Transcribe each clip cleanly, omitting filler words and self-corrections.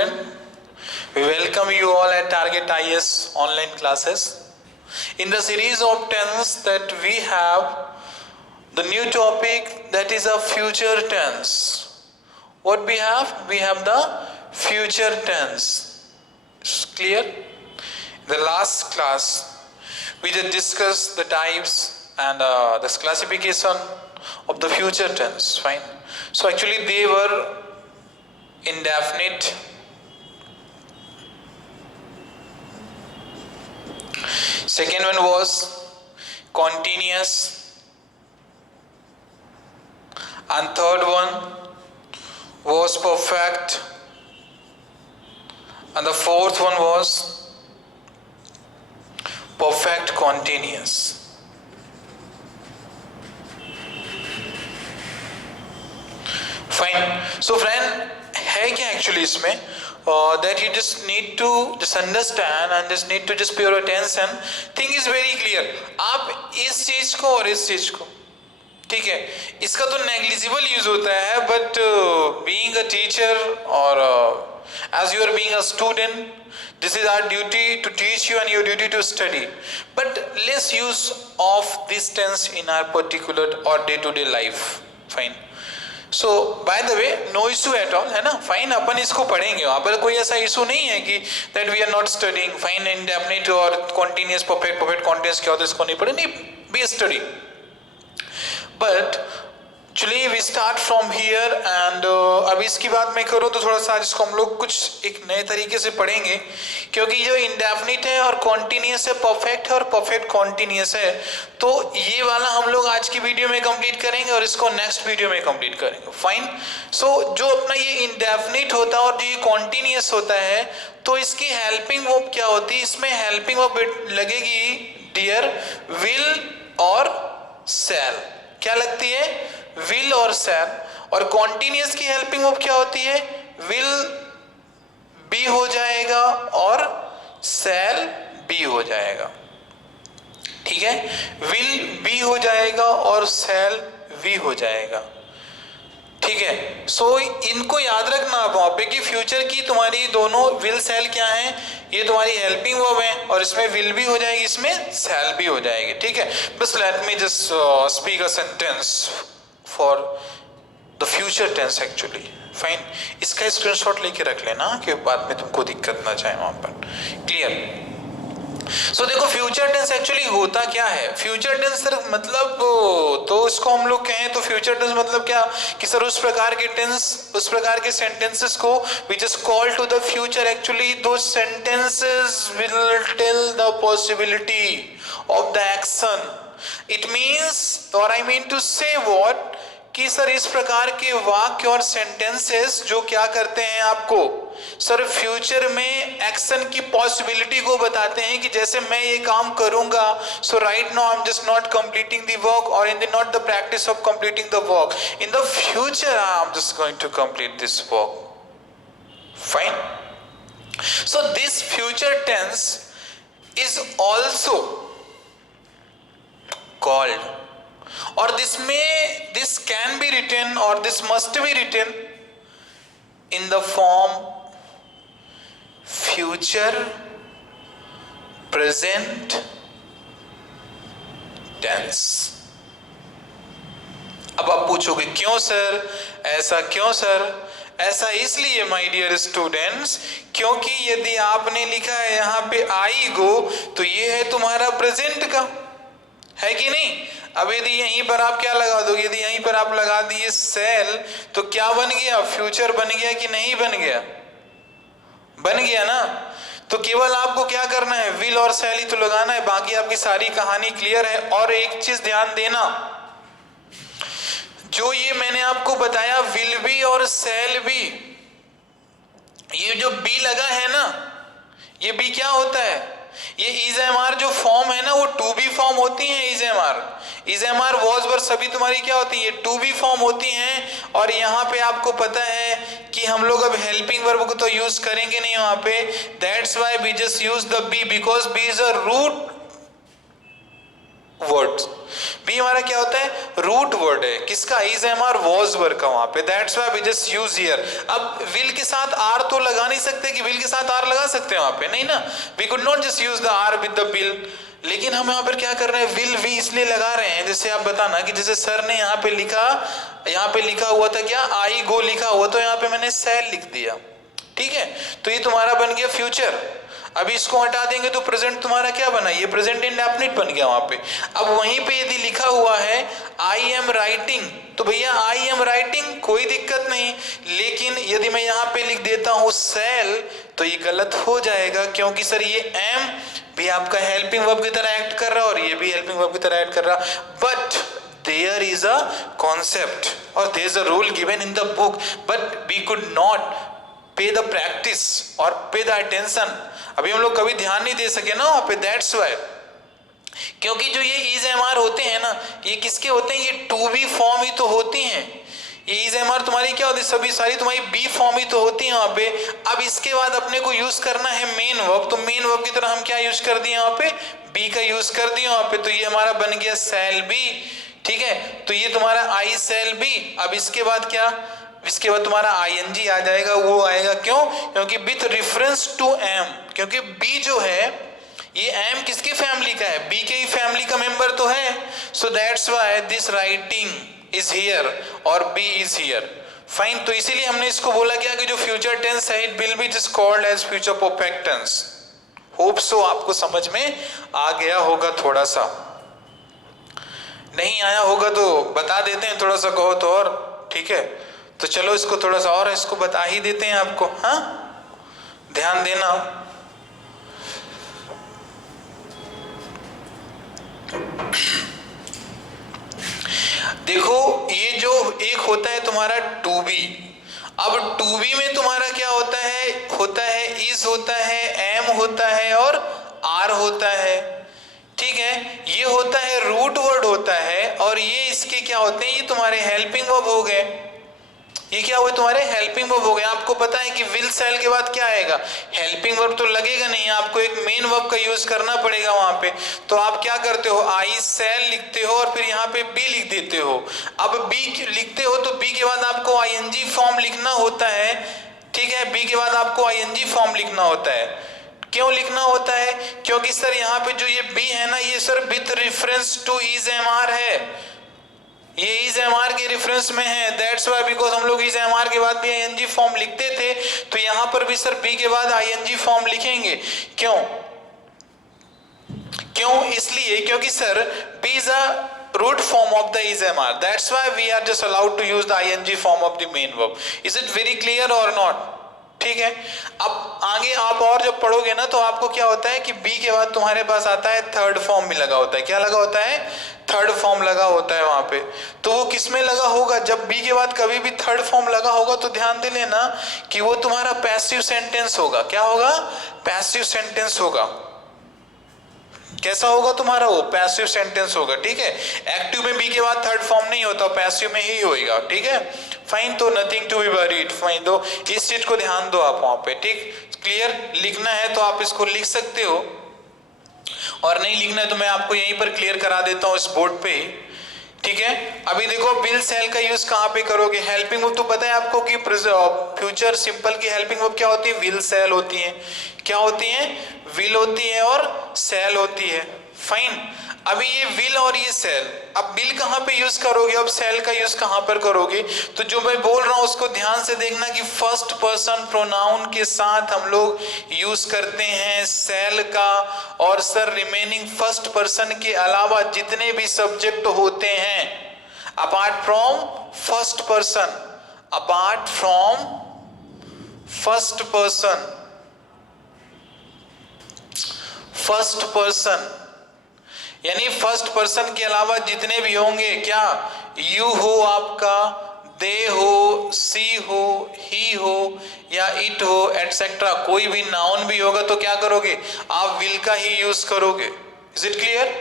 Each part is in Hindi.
student, we welcome you all at Target IS online classes. In the series of tense that we have the new topic, that is a future tense. What we have? We have the future tense. It's clear? In the last class we just discussed the types and this classification of the future tense. Fine. So actually they were indefinite, second one was continuous, and third one was perfect, and the fourth one was perfect continuous. Fine. So friend, है क्या actually इसमें? That you just need to just understand and just need to just pay your attention. Thing is very clear. आप इस चीज को और इस चीज को, ठीक है, इसका तो negligible use होता है, but being a teacher or as you are being a student, this is our duty to teach you and your duty to study. But less use of this tense in our particular or day-to-day life. Fine. So by the way, no issue at all, है ना? Fine, अपन इसको पढ़ेंगे. वहाँ पर कोई ऐसा issue नहीं है कि that we are not studying. Fine, indefinite और continuous, perfect continuous क्या होता है इसको नहीं पढ़े, नहीं, be a study. But actually we start from here and अभी इसकी बात मैं करूँ तो थोड़ा सा इसको हम लोग कुछ एक नए तरीके से पढ़ेंगे, क्योंकि जो indefinite है और continuous है, perfect है और perfect continuous है, तो ये वाला हम लोग आज की वीडियो में कंप्लीट करेंगे और इसको नेक्स्ट वीडियो में कंप्लीट करेंगे. फाइन. सो जो अपना ये indefinite होता है और जो ये continuous होता है, तो इसकी हेल्पिंग वर्ब क्या होती है? इसमें हेल्पिंग वर्ब लगेगी डियर, विल और शैल. क्या लगती है? विल और शैल. और कॉन्टिन्यूअस की हेल्पिंग वर्ब क्या होती है? विल बी हो जाएगा और शैल बी हो जाएगा. ठीक है, विल बी हो जाएगा और शैल वी हो जाएगा. ठीक है. सो इनको याद रखना आप वहां पे कि फ्यूचर की तुम्हारी दोनों विल शैल क्या है, ये तुम्हारी हेल्पिंग वर्ब है और इसमें विल भी हो जाएगी, इसमें शैल भी हो जाएगी. ठीक है. बस let me just speak a sentence for the future tense actually. Fine. इसका स्क्रीनशॉट लेके रख लेना कि बाद में तुमको दिक्कत ना जाए वहां पर. क्लियर? सो देखो फ्यूचर टेंस एक्चुअली होता क्या है. फ्यूचर टेंस सर मतलब, तो इसको हम लोग कहें तो फ्यूचर टेंस मतलब क्या कि सर उस प्रकार के टेंस, उस प्रकार के सेंटेंसेस को we just call to the future. Actually दो sentences will tell the possibility of the action. It means और I mean to say what कि सर इस प्रकार के वाक्य और सेंटेंसेस जो क्या करते हैं आपको सर फ्यूचर में एक्शन की पॉसिबिलिटी को बताते हैं कि जैसे मैं ये काम करूंगा, so right now I am just not completing the work और in the not the practice of completing the work, in the future I am just going to complete this work. Fine. So this future tense is also called, और this can be written or this must be written in the form future present tense. अब आप पूछोगे क्यों सर, ऐसा क्यों सर? ऐसा इसलिए माय डियर स्टूडेंट्स, क्योंकि यदि आपने लिखा है यहाँ पे आई गो, तो ये है तुम्हारा प्रेजेंट का, है कि नहीं? अब यदि यहीं पर आप क्या लगा दोगे, यदि यहीं पर आप लगा दिए सेल, तो क्या बन गया? फ्यूचर बन गया कि नहीं बन गया? बन गया ना. तो केवल आपको क्या करना है? विल और सेल ही तो लगाना है, बाकी आपकी सारी कहानी क्लियर है. और एक चीज ध्यान देना, जो ये मैंने आपको बताया विल बी और सेल बी, ये जो बी लगा है ना, ये बी क्या होता है? ये इज एम आर जो फॉर्म है ना, वो टू बी फॉर्म होती है. Is am are was were सभी तुम्हारी क्या होती है? टू बी फॉर्म होती हैं. और यहाँ पे आपको पता है कि हम लोग अब हेल्पिंग वर्ब को तो यूज करेंगे नहीं वहां पे. That's why we just use the be, because be is a root words. Be हमारा क्या होता है, रूट वर्ड है किसका, is am are was word का वहां पे, that's why we just use here. अब विल के साथ आर तो लगा नहीं सकते, कि विल के साथ आर लगा सकते हैं वहां पे, नहीं ना, we could not just use the are with the will. लेकिन हम यहाँ पर क्या कर रहे हैं, विल वी इसलिए लगा रहे हैं, जैसे आप बताना कि जैसे सर ने यहाँ पे लिखा हुआ था क्या, आई गो लिखा हुआ, तो यहाँ पे मैंने सेल लिख दिया, ठीक है, तो ये तुम्हारा बन गया फ्यूचर। अभी इसको हटा देंगे तो प्रेजेंट तुम्हारा क्या बना, ये प्रेजेंट इंडेफिनिट बन गया वहां पे। अब वहीं पे यदि लिखा हुआ है आई एम राइटिंग, तो भैया आई एम राइटिंग कोई दिक्कत नहीं, लेकिन यदि मैं यहाँ पे लिख देता हूं सेल तो ये गलत हो जाएगा, क्योंकि सर ये एम भी आपका हेल्पिंग वर्ब की तरह एक्ट कर रहा और ये भी हेल्पिंग वर्ब की तरह एक्ट कर रहा, but there is a concept or there is a rule given in the book, but we could not pay the practice or pay the attention। अभी हम लोग कभी ध्यान नहीं दे सके ना वहां पे, दैट्स वाई। क्योंकि जो ये इज एम आर होते हैं ना, ये किसके होते हैं, ये टू बी फॉर्म ही तो होती हैं। ये इज एम आर तुम्हारी क्या होती है, सभी सारी तुम्हारी बी फॉर्म ही तो होती है वहां पे। अब इसके बाद अपने को यूज करना है मेन वर्ब, तो मेन वर्ब की तरह हम क्या यूज कर दिए वहां पे, बी का यूज कर दिए वहां पे, तो ये हमारा बन गया सेल बी, ठीक है, तो ये तुम्हारा आई सेल बी। अब इसके बाद क्या, इसके बाद तुम्हारा आईएनजी आ जाएगा, वो आएगा क्यों, क्योंकि विथ रेफरेंस टू एम, क्योंकि बी जो है ये एम किसकी फैमिली का है, बी के ही फैमिली का मेंबर तो है, so that's why this writing is here और बी इज हियर, फाइन। तो इसीलिए हमने इसको बोला क्या कि जो फ्यूचर टेंस है it will be just called as future perfect tense. Hope so आपको समझ में आ गया होगा, थोड़ा सा नहीं आया होगा तो बता देते हैं, थोड़ा सा कहो तो और, ठीक है, तो चलो इसको थोड़ा सा और इसको बता ही देते हैं आपको, हाँ ध्यान देना। देखो ये जो एक होता है तुम्हारा टू बी, अब टू बी में तुम्हारा क्या होता है इज होता है, एम होता है और आर होता है, ठीक है, ये होता है रूट वर्ड होता है, और ये इसके क्या होते हैं, ये तुम्हारे हेल्पिंग वर्ब हो गए, ये क्या हुए तुम्हारे हेल्पिंग वर्ब हो गए। आपको पता है कि विल सेल के बाद क्या आएगा, हेल्पिंग वर्ब तो लगेगा नहीं, आपको एक मेन वर्ब का यूज करना पड़ेगा वहां पे, तो आप क्या करते हो, आई सेल लिखते हो और फिर यहाँ पे बी लिख देते हो। अब बी लिखते हो तो बी के बाद आपको आईएनजी फॉर्म लिखना होता है, ठीक है, बी के बाद आपको आईएनजी फॉर्म लिखना होता है। क्यों लिखना होता है, क्योंकि सर यहाँ पे जो ये बी है ना, ये sir with reference to is am are है, ये इज एम आर के रेफरेंस में है, दैट्स व्हाई, बिकॉज हम लोग इज एम आर के बाद भी आईएनजी फॉर्म लिखते थे, तो यहां पर भी सर बी के बाद आईएनजी फॉर्म लिखेंगे। क्यों इसलिए क्योंकि sir be is a root form of the is mr, that's why we are just allowed to use the ing form of the main verb। is it very clear or not? ठीक है, अब आगे आप और जब पढ़ोगे ना तो आपको क्या होता है कि बी के बाद तुम्हारे पास आता है थर्ड फॉर्म भी लगा होता है, क्या लगा होता है, थर्ड फॉर्म लगा होता है वहां पे। तो वो किस में लगा होगा, जब बी के बाद कभी भी थर्ड फॉर्म लगा होगा तो ध्यान दे लेना कि वो तुम्हारा पैसिव सेंटेंस होगा। क्या होगा, पैसिव सेंटेंस होगा। कैसा होगा तुम्हारा, वो पैसिव सेंटेंस होगा, ठीक है। एक्टिव में बी के बाद थर्ड फॉर्म नहीं होता, पैसिव में ही होगा, ठीक है, फाइन। तो nothing to be worried, fine, तो इस चीज को ध्यान दो आप वहां पे, ठीक, क्लियर। लिखना है तो आप इसको लिख सकते हो, और नहीं लिखना है तो मैं आपको यहीं पर क्लियर करा देता हूं इस बोर्ड पे, ठीक है। अभी देखो विल सेल का यूज कहाँ पे करोगे, हेल्पिंग वर्ब तो पता है आपको कि फ्यूचर सिंपल की हेल्पिंग वर्ब क्या होती है, विल सेल होती है। क्या होती है, विल होती है और सेल होती है, फाइन। अभी ये विल और ये सेल, अब विल कहाँ पे यूज करोगे, अब सेल का यूज कहाँ पर करोगे, तो जो मैं बोल रहा हूं उसको ध्यान से देखना कि फर्स्ट पर्सन प्रोनाउन के साथ हम लोग यूज करते हैं सेल का, और सर रिमेनिंग फर्स्ट पर्सन के अलावा जितने भी सब्जेक्ट होते हैं apart from first person, apart from first person, first person यानी फर्स्ट पर्सन के अलावा जितने भी होंगे, क्या, यू हो आपका, दे हो, सी हो, ही हो या इट हो एटसेट्रा, कोई भी नाउन भी होगा तो क्या करोगे, आप विल का ही यूज करोगे। इज इट क्लियर,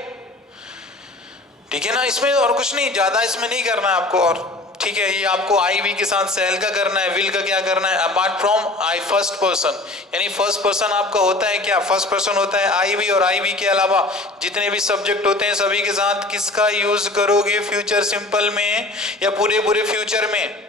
ठीक है ना। इसमें और कुछ नहीं, ज्यादा इसमें नहीं करना आपको, और ठीक है, ये आपको आई वी के साथ सेल का करना है, विल का क्या करना है, apart from I first person, यानी फर्स्ट पर्सन आपका होता है क्या, फर्स्ट पर्सन होता है आई वी, और आई वी के अलावा जितने भी सब्जेक्ट होते हैं सभी के साथ किसका यूज करोगे, फ्यूचर सिंपल में या पूरे पूरे फ्यूचर में।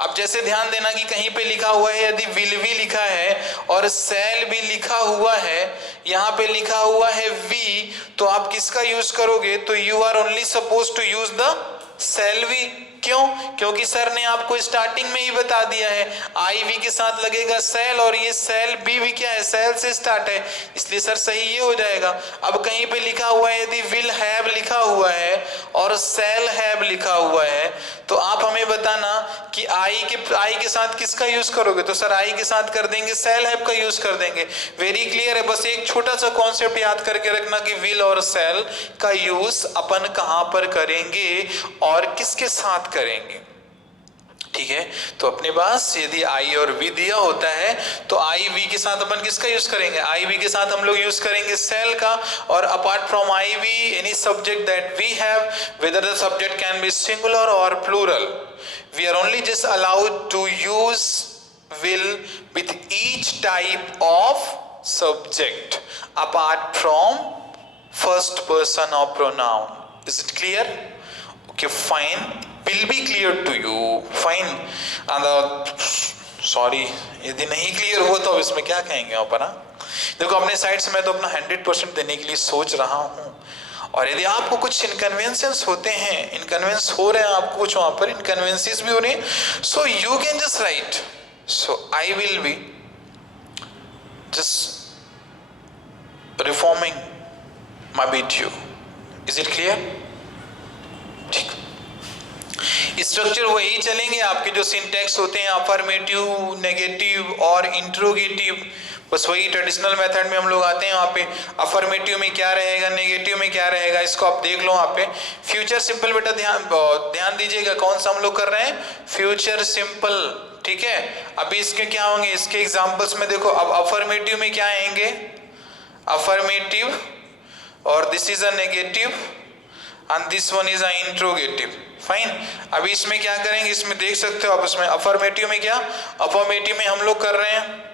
अब जैसे ध्यान देना कि कहीं पे लिखा हुआ है यदि विल भी लिखा है और सेल भी लिखा हुआ है, यहां पे लिखा हुआ है वी, तो आप किसका यूज करोगे, तो you are only suppose to use the shall we. क्यों, क्योंकि सर ने आपको स्टार्टिंग में ही बता दिया है आई वी के साथ लगेगा सेल, और ये सेल बी भी क्या है, सेल से स्टार्ट है, इसलिए सर सही ये हो जाएगा। अब कहीं पे लिखा हुआ है यदि विल हैव लिखा हुआ है और सेल हैव लिखा हुआ है, तो आप हमें बताना कि आई के साथ किसका यूज करोगे, तो सर आई के साथ कर देंगे सेल हैव का यूज कर देंगे। वेरी क्लियर है, बस एक छोटा सा कॉन्सेप्ट याद करके रखना कि विल और सेल का यूज अपन कहां पर करेंगे और किसके साथ करेंगे, ठीक है। तो अपने पास यदि आई और वी दिया होता है तो आई वी के साथ अपन किसका यूज करेंगे, आई वी के साथ हम लोग यूज करेंगे सेल का, और apart from I we any subject that we have, whether the subject can be singular और plural, we are only just allowed to use will with each type of subject apart from first person or pronoun. Is it clear? Okay, fine. Will be clear to you. Fine. And sorry, यदि नहीं क्लियर हुआ तो अब इसमें क्या कहेंगे अपन। देखो अपने साइड से मैं तो अपना 100% देने के लिए सोच रहा हूँ, और यदि आपको कुछ इनकन्वेंसेंस होते हैं, इनकन्वेंस हो रहे हैं आपको कुछ वहां पर इनकन्वेंसेस भी हो रही है, so you can just right, so I will be just reforming my video. Is it clear? ठीक, स्ट्रक्चर वही चलेंगे आपके जो सिंटेक्स होते हैं अफर्मेटिव, नेगेटिव और इंट्रोगेटिव, बस वही ट्रेडिशनल मेथड में हम लोग आते हैं। वहाँ पे अफर्मेटिव में क्या रहेगा, नेगेटिव में क्या रहेगा, इसको आप देख लो। वहाँ पे फ्यूचर सिंपल बेटा ध्यान दीजिएगा, कौन सा हम लोग कर रहे हैं, फ्यूचर सिंपल, ठीक है। अभी इसके क्या होंगे, इसके एग्जांपल्स में देखो। अब अफर्मेटिव में क्या आएंगे, अफर्मेटिव, और this is a negative and this one is a interrogative, fine. अभी इसमें क्या करेंगे, इसमें देख सकते हो आप, इसमें अफर्मेटिव में क्या, अफर्मेटिव में हम लोग कर रहे हैं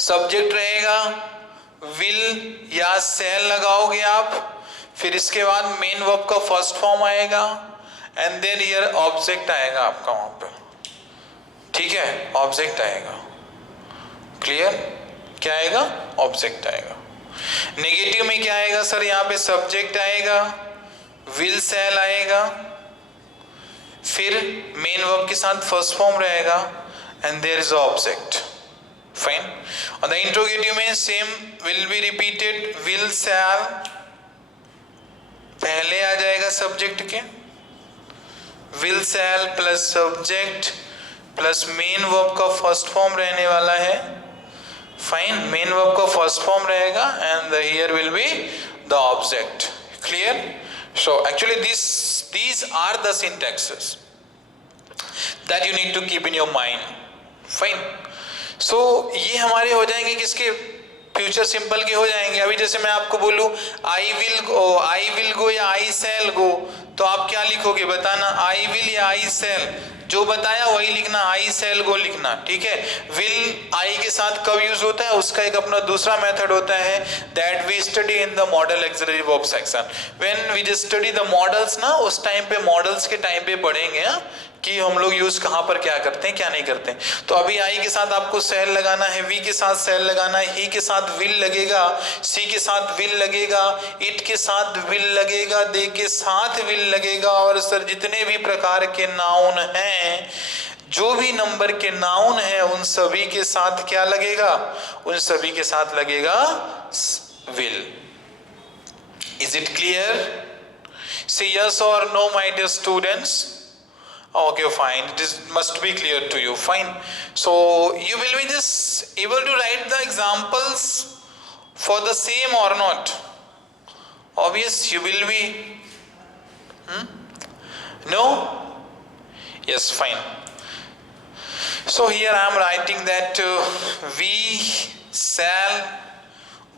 सब्जेक्ट रहेगा विल या सेल लगाओगे आप, फिर इसके बाद मेन वर्ब का फर्स्ट फॉर्म आएगा एंड देन हियर ऑब्जेक्ट आएगा आपका वहां पे, ठीक है, ऑब्जेक्ट आएगा। क्लियर, क्या आएगा, ऑब्जेक्ट आएगा। नेगेटिव में क्या आएगा सर, यहाँ पे सब्जेक्ट आएगा, विल सेल आएगा, फिर मेन वर्ब के साथ फर्स्ट फॉर्म रहेगा and there is object, fine. और द इंट्रोगेटिव में same will be repeated, will shall पहले आ जाएगा सब्जेक्ट के, will shall plus subject plus main verb का फर्स्ट फॉर्म रहने वाला है, फाइन, मेन वर्ब का फर्स्ट फॉर्म रहेगा and here will be the object. Clear, so actually these are the syntaxes that you need to keep in your mind, fine। so ये हमारे हो जाएंगे किसके, फ्यूचर सिंपल के हो जाएंगे। अभी जैसे मैं आपको बोलूं आई विल गो या आई सेल गो, तो आप क्या लिखोगे बताना, आई विल या आई सेल, जो बताया वही लिखना, आई सेल गो लिखना, ठीक है। विल आई के साथ कब यूज होता है, उसका एक अपना दूसरा मेथड होता है that we study in the modal auxiliary verb section, when we just study the modals ना, उस टाइम पे मॉडल्स के टाइम पे पढ़ेंगे कि हम लोग यूज कहां पर क्या करते हैं क्या नहीं करते हैं। तो अभी आई के साथ आपको सेल लगाना है, वी के साथ सेल लगाना है, ही के साथ विल लगेगा, सी के साथ विल लगेगा, इट के साथ विल लगेगा, दे के साथ विल लगेगा, और सर जितने भी प्रकार के नाउन हैं, जो भी नंबर के नाउन हैं, उन सभी के साथ क्या लगेगा, उन सभी के साथ लगेगा will. Is it clear, say yes और no my dear students. Okay, fine, this must be clear to you, fine। So you will be just able to write the examples for the same or not, obvious you will be, no, yes, fine। So here I am writing that we shall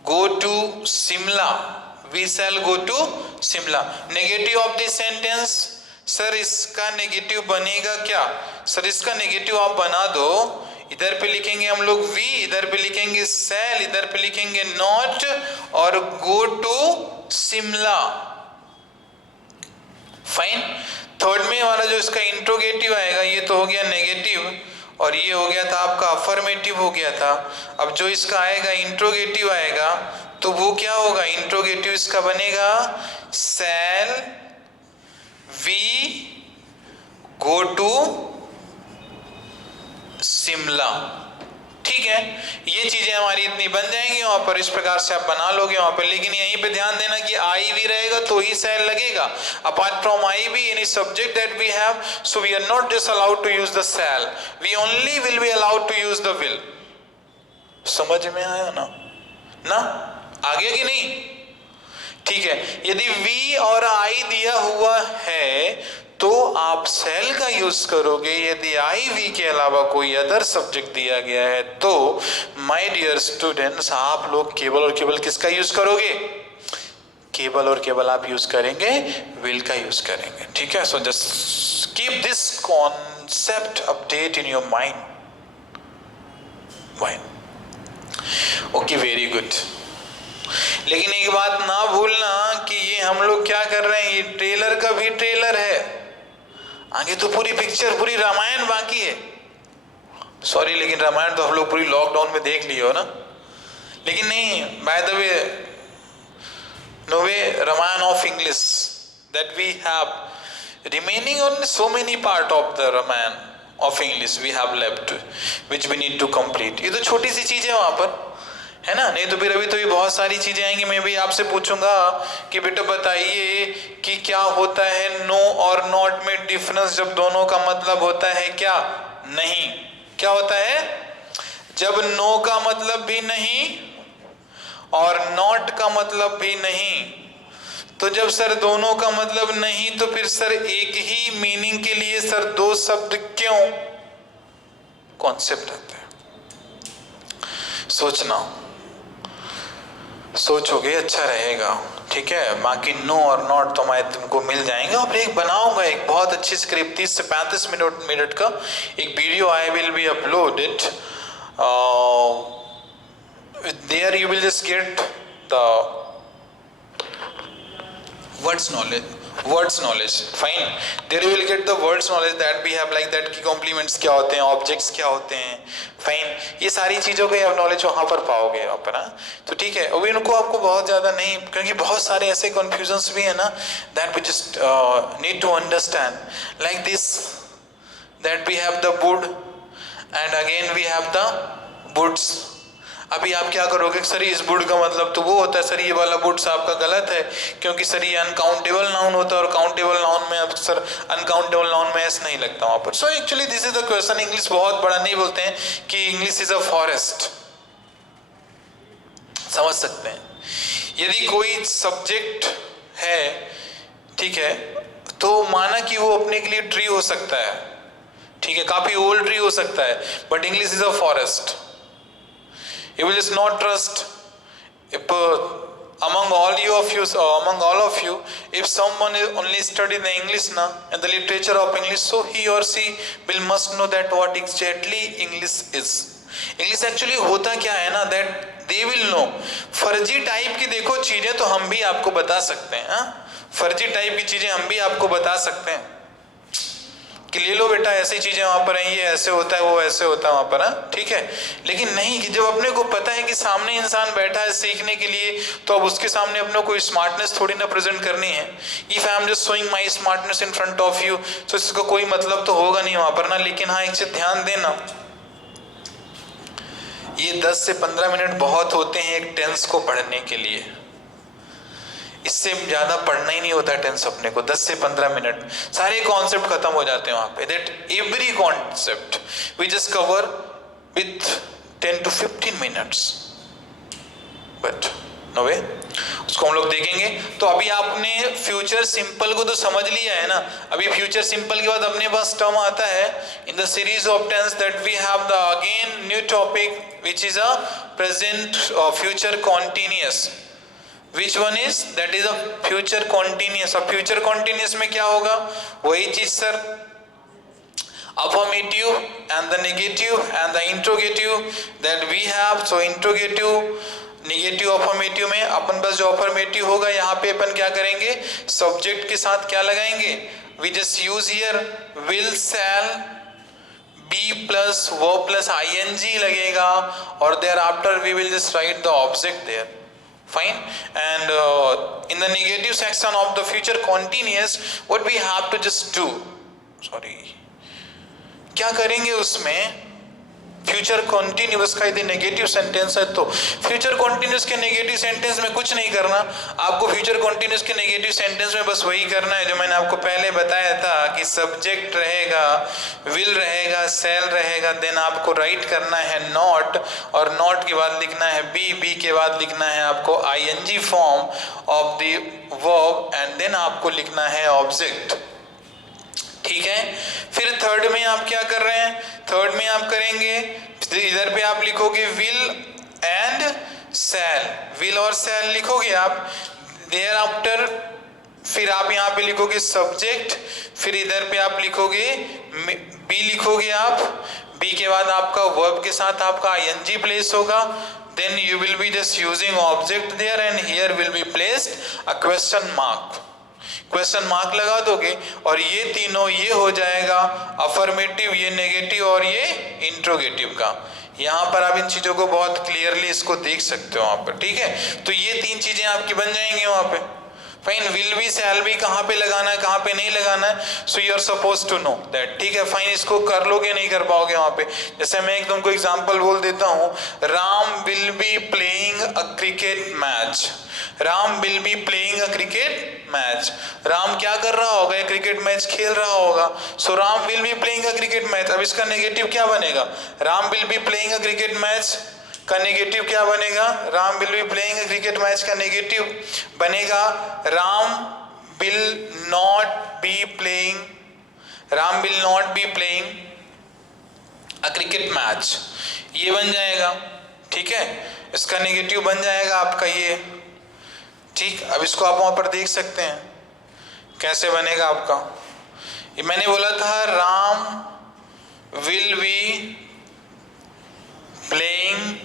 go to Simla, we shall go to Simla। Negative of this sentence, sir इसका नेगेटिव बनेगा क्या? सर इसका नेगेटिव आप बना दो, इधर पे लिखेंगे हम लोग वी, इधर पे लिखेंगे सेल, इधर पे लिखेंगे नॉट और go to Shimla. Fine. Third में हमारा जो इसका इंट्रोगेटिव आएगा, ये तो हो गया नेगेटिव और ये हो गया था आपका अफर्मेटिव हो गया था। अब जो इसका आएगा इंट्रोगेटिव आएगा तो वो क्या होगा? इंट्रोगेटिव इसका बनेगा shall we go to Shimla. ठीक है, ये चीजें हमारी इतनी बन जाएंगी वहां पर, इस प्रकार से आप बना लोगे वहां पर। लेकिन यहीं पे ध्यान देना कि आई वी रहेगा तो ही सेल लगेगा। Apart from I we any subject that we have, so we are not just allowed to use the shall, we only will be allowed to use the will. समझ में आया ना आगे कि नहीं? ठीक है, यदि वी और आई दिया हुआ है तो आप सेल का यूज करोगे। यदि आई वी के अलावा कोई अदर सब्जेक्ट दिया गया है तो माय डियर स्टूडेंट्स आप लोग केवल और केवल किसका यूज करोगे? केवल और केवल आप यूज करेंगे विल का यूज करेंगे। ठीक है, so just keep this concept update in your mind. Okay, very good. लेकिन एक बात ना भूलना कि ये हम लोग क्या कर रहे हैं, ये ट्रेलर का भी ट्रेलर है, आगे तो पूरी पिक्चर, पूरी रामायण बाकी है। सॉरी, लेकिन रामायण तो हम लोग पूरी लॉकडाउन में देख लिए हो ना। लेकिन नहीं, by the way no way, Ramayana of English that we have remaining on so many part of the Ramayana of English we have left which we need to complete. ये तो छोटी सी चीज है वहां पर, है ना। नहीं तो फिर अभी तो ये बहुत सारी चीजें आएंगी। मैं भी आपसे पूछूंगा कि बेटा बताइए कि क्या होता है नो और नॉट में डिफरेंस, जब दोनों का मतलब होता है क्या नहीं। क्या होता है? जब नो का मतलब भी नहीं और नॉट का मतलब भी नहीं, तो जब सर दोनों का मतलब नहीं तो फिर सर एक ही मीनिंग के लिए सर दो शब्द क्यों? कॉन्सेप्ट आता है, सोचना, सोचोगे अच्छा रहेगा। ठीक है, बाकी नो और नॉट तो मैं तुमको मिल जाएंगे। और एक बनाऊंगा एक बहुत अच्छी स्क्रिप्ट, 30 से 35 मिनट का एक video I will be uploaded there. You will just get the words knowledge fine, there you will get the words knowledge that we have, like that कि complements क्या होते हैं, objects क्या होते हैं, fine, ये सारी चीजों के आप नॉलेज वहां पर पाओगे आप ना। तो ठीक है, अभी उनको आपको बहुत ज्यादा नहीं, क्योंकि बहुत सारे ऐसे confusions भी है ना, that we just need to understand, like this that we have the wood and again we have the woods। अभी आप क्या करोगे, सर इस वुड का मतलब तो वो होता है, सर ये वाला वुड्स आपका गलत है, क्योंकि सर ये अनकाउंटेबल नाउन होता है और काउंटेबल नाउन में अब सर अनकाउंटेबल नाउन में एस नहीं लगता वहां पर। So actually this is the question. English बहुत बड़ा नहीं बोलते हैं कि इंग्लिश इज अ फॉरेस्ट, समझ सकते हैं। यदि कोई सब्जेक्ट है, ठीक है, तो माना कि वो अपने के लिए ट्री हो सकता है, ठीक है, काफी ओल्ड ट्री हो सकता है, but English is a forest. You will just not trust if among all of you, if someone only study the English now and the literature of English, so he or she will must know that what exactly English is. English actually होता क्या है ना, that they will know। फर्जी टाइप की देखो चीजें तो हम भी आपको बता सकते हैं, फर्जी टाइप की चीजें हम भी आपको बता सकते हैं कि ले लो बेटा ऐसी चीजें वहां पर हैं, ये ऐसे होता है, वो ऐसे होता है वहां पर, ठीक है। लेकिन नहीं, कि जब अपने को पता है कि सामने इंसान बैठा है सीखने के लिए, तो अब उसके सामने अपने को स्मार्टनेस थोड़ी ना प्रेजेंट करनी है। If I am just showing my smartness in front of you, तो इसका कोई मतलब तो होगा नहीं वहां पर ना। लेकिन हाँ, एक चीज ध्यान देना, ये 10 से 15 मिनट बहुत होते हैं एक टेंस को पढ़ने के लिए, इससे ज्यादा पढ़ना ही नहीं होता टेंस अपने को। 10 से 15 मिनट सारे कॉन्सेप्ट खत्म हो जाते हैं वहां पे। That every concept we just cover with 10 to 15 minutes, but no way, उसको हम लोग देखेंगे। तो अभी आपने फ्यूचर सिंपल को तो समझ लिया है ना। अभी फ्यूचर सिंपल के बाद अपने पास टर्म आता है in the series of tense that we have the again new topic which is a present future continuous. Which one is that is a future continuous. अब फ्यूचर कॉन्टिन्यूस में क्या होगा, वही चीज sir, affirmative and the negative and the interrogative that we have. So interrogative, negative, affirmative में अपन बस जो अफर्मेटिव होगा यहाँ पे अपन क्या करेंगे, सब्जेक्ट के साथ क्या लगाएंगे, we just use here will, shall, be plus verb plus ING लगेगा, और there after we will just write the object there, fine. And in the negative section of the future continuous, what we have to just do, sorry, क्या करेंगे उसमें, फ्यूचर कॉन्टिन्यूस का यदि नेगेटिव सेंटेंस है तो फ्यूचर कॉन्टिन्यूस के नेगेटिव सेंटेंस में कुछ नहीं करना आपको, फ्यूचर कॉन्टिन्यूस के नेगेटिव सेंटेंस में बस वही करना है जो मैंने आपको पहले बताया था कि सब्जेक्ट रहेगा, विल रहेगा, शैल रहेगा, देन आपको राइट करना है नॉट, और नॉट के बाद लिखना है बी, बी के बाद लिखना है आपको ING form of the verb, and then आपको लिखना है ऑब्जेक्ट, ठीक है। फिर थर्ड में आप क्या कर रहे हैं, थर्ड में आप करेंगे, इधर पे आप लिखोगे विल एंड शैल, विल और शैल लिखोगे आप, देयर आफ्टर फिर आप यहाँ पे लिखोगे सब्जेक्ट, फिर इधर पे आप लिखोगे बी, लिखोगे आप बी के बाद आपका वर्ब के साथ आपका आईएनजी प्लेस होगा, then you will be just using object there, and here will be placed a question mark, question mark लगा दोगे, और ये तीनों ये हो जाएगा अफर्मेटिव, ये नेगेटिव और ये इंट्रोगेटिव का। यहाँ पर आप इन चीजों को बहुत क्लियरली इसको देख सकते हो वहां पर, ठीक है। तो ये तीन चीजें आपकी बन जाएंगी वहां पे, फाइन। विल भी, शैल भी कहाँ पे लगाना है, कहाँ पे नहीं लगाना है, so you are suppose to know that, ठीक है। फाइन, इसको कर लोगे नहीं कर पाओगे वहां पे। जैसे मैं एक तुमको एग्जांपल बोल देता हूँ, Ram will be playing a cricket match, Ram will be playing a cricket match, Ram क्या कर रहा होगा, एक क्रिकेट मैच खेल रहा होगा, so Ram will be playing a cricket match. अब इसका नेगेटिव क्या बनेगा, Ram will be playing a cricket match का नेगेटिव क्या बनेगा, Ram will be playing a cricket match का नेगेटिव बनेगा Ram will not be playing, Ram will not be playing a cricket match, ये बन जाएगा, ठीक है। इसका नेगेटिव बन जाएगा आपका ये, ठीक। अब इसको आप वहां पर देख सकते हैं कैसे बनेगा आपका, ये मैंने बोला था Ram will be playing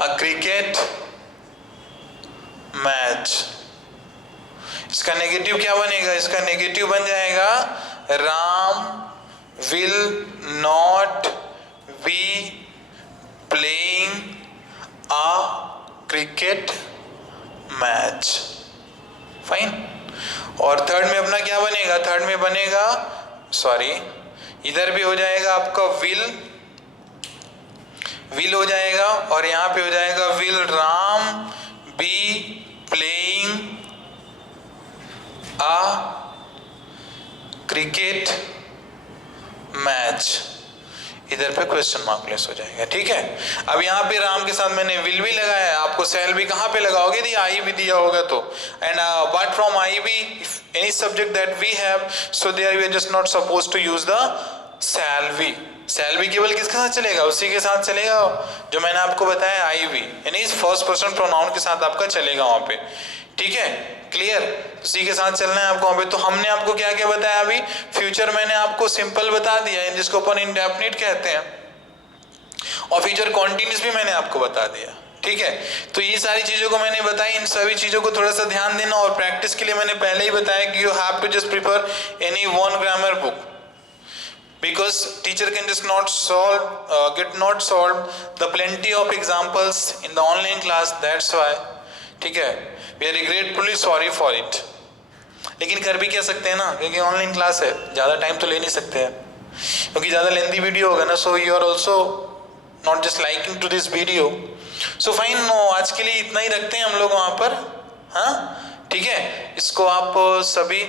a cricket match, इसका नेगेटिव क्या बनेगा, इसका नेगेटिव बन जाएगा Ram will not be playing a cricket match, fine. और थर्ड में अपना क्या बनेगा, थर्ड में बनेगा, सॉरी, इधर भी हो जाएगा आपका विल, विल हो जाएगा, और यहां पे हो जाएगा will Ram B playing a cricket match, इधर पे क्वेश्चन मार्क लेस हो जाएगा, ठीक है। अब यहाँ पे राम के साथ मैंने विल भी लगाया है, आपको शैल भी कहाँ पे लगाओगे, यदि आई भी दिया होगा तो, and but from I we any subject that we have, so there we are just not suppose to use the shall we, shall भी केवल किसके साथ चलेगा, उसी के साथ चलेगा जो मैंने आपको बताया आई वी, यानी फर्स्ट पर्सन प्रोनाउन के साथ आपका चलेगा वहां पे, ठीक है, क्लियर। उसी के साथ चलना है आपको वहां पे। तो हमने आपको क्या क्या बताया अभी, फ्यूचर मैंने आपको सिंपल बता दिया है जिसको अपन इंडेफिनिट कहते हैं, और फ्यूचर कॉन्टिन्यूस भी मैंने आपको बता दिया, ठीक है। तो ये सारी चीजों को मैंने बताई, इन सभी चीजों को थोड़ा सा ध्यान देना, और प्रैक्टिस के लिए मैंने पहले ही बताया कि you have to just prefer any one grammar book, because teacher can just not solve the plenty of examples in the online class, that's why, ठीक है, we are regretfully sorry for it, लेकिन कर भी क्या सकते हैं ना, क्योंकि ऑनलाइन क्लास है, ज़्यादा टाइम तो ले नहीं सकते हैं, क्योंकि ज़्यादा लेंथी वीडियो होगा ना, so you are also not just liking to this video, so fine. आज के लिए इतना ही रखते हैं हम लोग वहाँ पर, हाँ, ठीक है। इसको आप सभी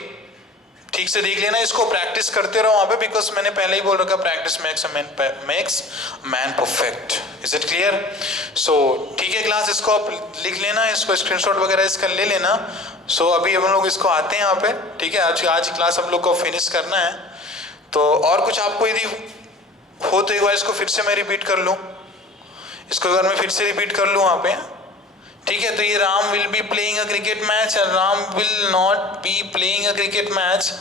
ठीक से देख लेना, इसको प्रैक्टिस करते रहो वहाँ पे, बिकॉज मैंने पहले ही बोल रखा practice makes man perfect, is it clear. So ठीक है क्लास, इसको आप लिख लेना, इसको स्क्रीनशॉट वगैरह इसका ले लेना। सो अभी हम लोग इसको आते हैं यहाँ पे, ठीक है। आज क्लास हम लोग को फिनिश करना है, तो और कुछ आपको यदि हो तो एक बार इसको फिर से मैं रिपीट कर लूँ, इसको एक बार मैं फिर से रिपीट कर लूँ वहाँ पे, ठीक है, तो ये Ram will be playing a cricket match and Ram will not be playing a cricket match,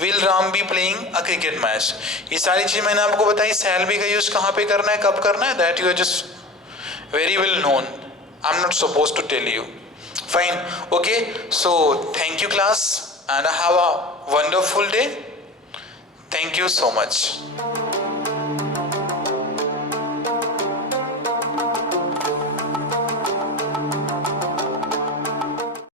will Ram B playing a cricket match. ये सारी चीज मैंने आपको बताई। शैल बी का यूज कहाँ पे करना है, कब करना है, that you are just very well known, I am not suppose to tell you. Fine, okay, so thank you class and have a wonderful day. Thank you so much.